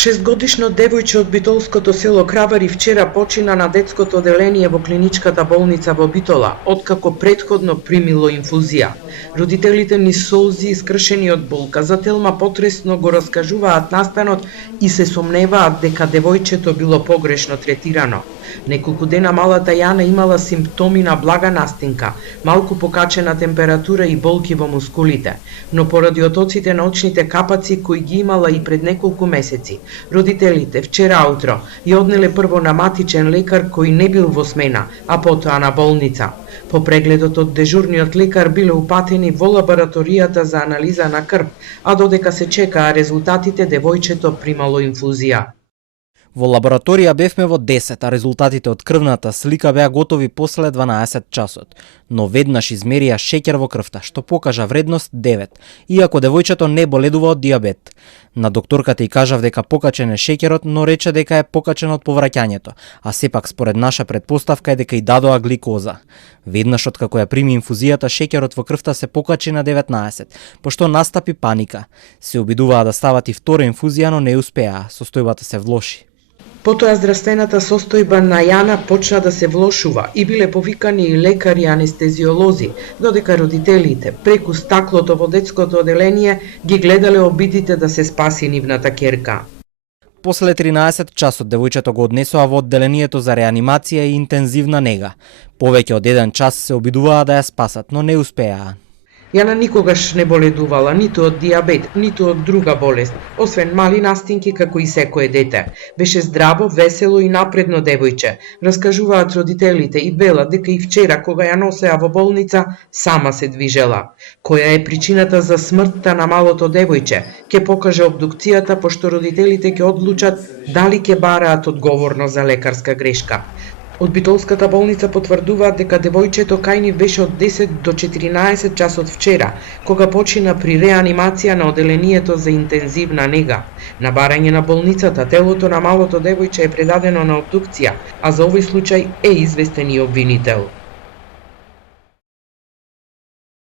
Шестгодишно девојче од битолското село Кравари вчера почина на детското оделение во клиничката болница во Битола, откако претходно примило инфузија. Родителите низ солзи искршени од болка за Телма потресно го раскажуваат настанот и се сомневаат дека девојчето било погрешно третирано. Неколку дена малата Јана имала симптоми на блага настинка, малку покачена температура и болки во мускулите, но поради отоците на очните капаци кои ги имала и пред неколку месеци, родителите вчера утро ја однеле прво на матичен лекар кој не бил во смена, а потоа на болница. По прегледот од дежурниот лекар биле упатени во лабораторијата за анализа на крв, а додека се чекаа резултатите, девојчето примало инфузија. Во лабораторија бевме во 10, а резултатите од крвната слика беа готови после 12 часот, но веднаш измерија шеќер во крвта, што покажа вредност 9, иако девојчето не боледува од диабет. На докторката и кажав дека покачен е шеќерот, но рече дека е покачен од повраќањето, а сепак според наша предпоставка е дека и дадоа гликоза. Веднаш откако ја прими инфузијата, шеќерот во крвта се покачи на 19, пошто настапи паника. Се обидуваа да стават и втора инфузија, но не успеа, состојбата се влоши. Потоа здравствената состојба на Јана почна да се влошува и биле повикани и лекари анестезиолози, додека родителите преку стаклото во детското оделение ги гледале обидите да се спаси нивната ќерка. После 13 часот девојчето го однесоа во одделението за реанимација и интензивна нега. Повеќе од 1 час се обидуваа да ја спасат, но не успеаа. Јана никогаш не боледувала ниту од диабет, ниту од друга болест, освен мали настинки како и секое дете. Беше здраво, весело и напредно девојче. Раскажуваат родителите и Бела дека и вчера кога ја носеа во болница, сама се движела. Која е причината за смртта на малото девојче, ќе покаже обдукцијата, пошто родителите ќе одлучат дали ќе бараат одговорност за лекарска грешка. Од Битолската болница потврдуваат дека девојчето кај нив беше од 10 до 14 часот вчера, кога почина при реанимација на оделението за интензивна нега. На барање на болницата, телото на малото девојче е предадено на обдукција, а за овој случај е известен и обвинител.